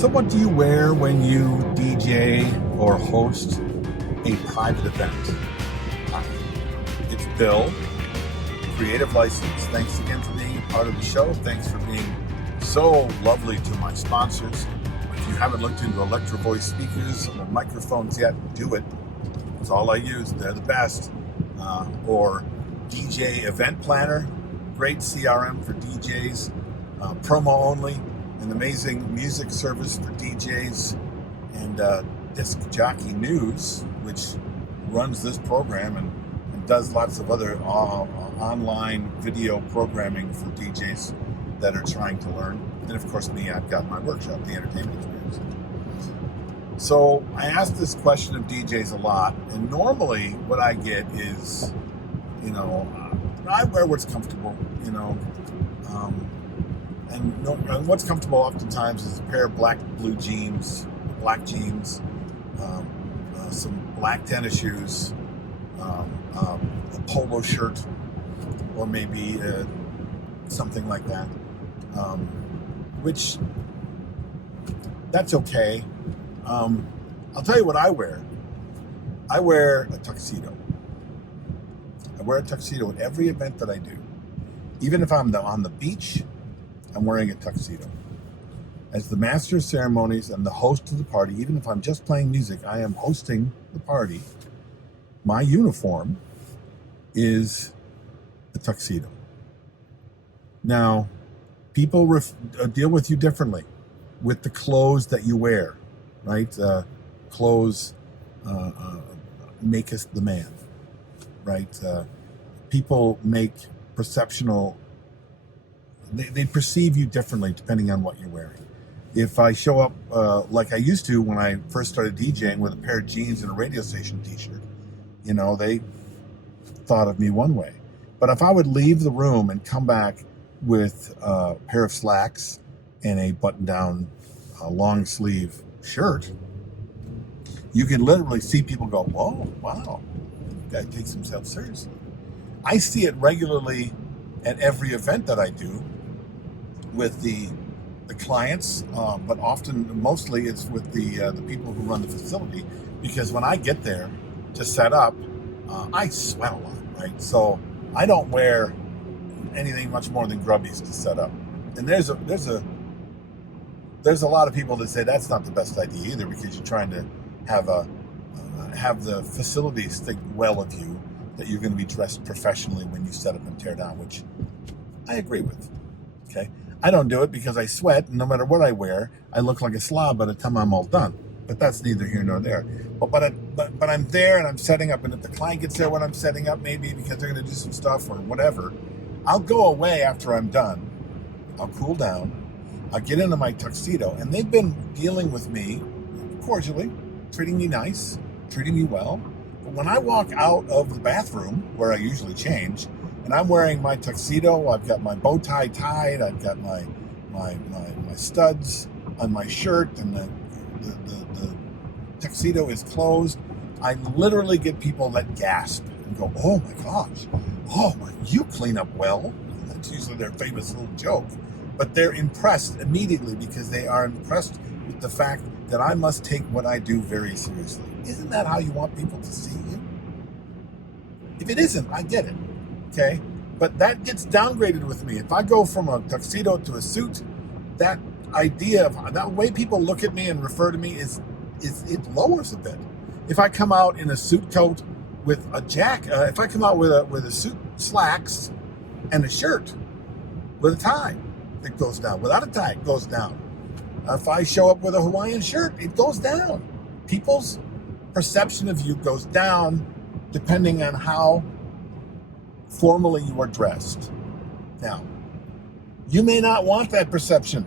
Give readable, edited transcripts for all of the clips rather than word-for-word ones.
So what do you wear when you DJ or host a private event? Hi, it's Bill, Creative License. Thanks again for being a part of the show. Thanks for being so lovely to my sponsors. If you haven't looked into Electro Voice speakers or microphones yet, do it. It's all I use. They're the best. Or DJ Event Planner, great CRM for DJs, promo only, an amazing music service for DJs, and Disc Jockey News, which runs this program and does lots of other online video programming for DJs that are trying to learn. And of course me, I've got my workshop, The Entertainment Experience. So I ask this question of DJs a lot, and normally what I get is, I wear what's comfortable, and what's comfortable oftentimes is a pair of black jeans, some black tennis shoes, a polo shirt, or maybe something like that, which that's okay. I'll tell you what I wear. I wear a tuxedo. I wear a tuxedo at every event that I do. Even if I'm on the beach, I'm wearing a tuxedo. As the master of ceremonies and the host of the party, even if I'm just playing music, I am hosting the party. My uniform is a tuxedo. Now, people deal with you differently with the clothes that you wear, right? Clothes maketh the man, right? People make perceptional, they perceive you differently depending on what you're wearing. If I show up like I used to when I first started DJing with a pair of jeans and a radio station t-shirt, they thought of me one way. But if I would leave the room and come back with a pair of slacks and a button-down long sleeve shirt, you can literally see people go, whoa, wow, that guy takes himself seriously. I see it regularly at every event that I do with the clients, but mostly it's with the people who run the facility, because when I get there to set up, I sweat a lot, right? So I don't wear anything much more than grubbies to set up. And there's a lot of people that say that's not the best idea either, because you're trying to have the facilities think well of you, that you're going to be dressed professionally when you set up and tear down, which I agree with. Okay, I don't do it because I sweat, and no matter what I wear, I look like a slob by the time I'm all done. But that's neither here nor there. But I'm there and I'm setting up, and if the client gets there when I'm setting up, maybe because they're going to do some stuff or whatever, I'll go away after I'm done. I'll cool down. I'll get into my tuxedo, and they've been dealing with me cordially, treating me nice, treating me well. But when I walk out of the bathroom, where I usually change, and I'm wearing my tuxedo, I've got my bow tie tied, I've got my studs on my shirt, and the tuxedo is closed, I literally get people that gasp and go, oh my gosh, you clean up well. That's usually their famous little joke. But they're impressed immediately, because they are impressed with the fact that I must take what I do very seriously. Isn't that how you want people to see you? If it isn't, I get it, okay? But that gets downgraded with me. If I go from a tuxedo to a suit, that idea of that way people look at me and refer to me it lowers a bit. If I come out in a suit coat with a if I come out with a suit, slacks, and a shirt with a tie, it goes down. Without a tie, it goes down. If I show up with a Hawaiian shirt, it goes down. People's perception of you goes down depending on how formally you are dressed. Now, you may not want that perception.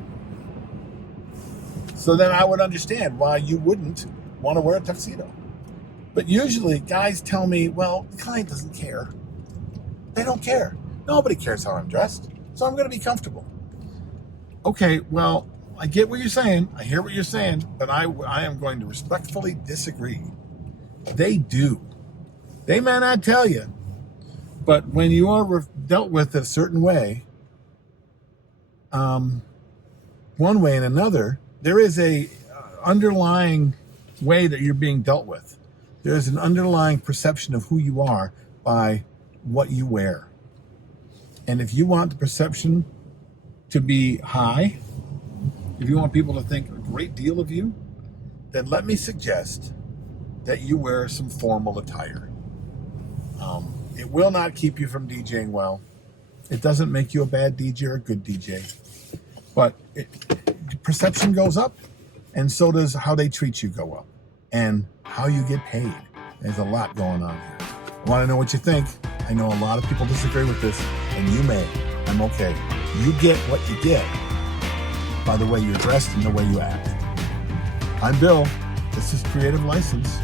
So then I would understand why you wouldn't want to wear a tuxedo. But usually guys tell me, well, the client doesn't care. They don't care. Nobody cares how I'm dressed, so I'm going to be comfortable. Okay, well, I get what you're saying. I hear what you're saying, but I am going to respectfully disagree. They do. They may not tell you, but when you are dealt with a certain way, one way and another, there is a underlying way that you're being dealt with. There's an underlying perception of who you are by what you wear. And if you want the perception to be high, if you want people to think a great deal of you, then let me suggest that you wear some formal attire. It will not keep you from DJing well. It doesn't make you a bad DJ or a good DJ. But perception goes up, and so does how they treat you go up, and how you get paid. There's a lot going on here. I want to know what you think. I know a lot of people disagree with this, and you may. I'm okay. You get what you get by the way you're dressed and the way you act. I'm Bill. This is Creative License.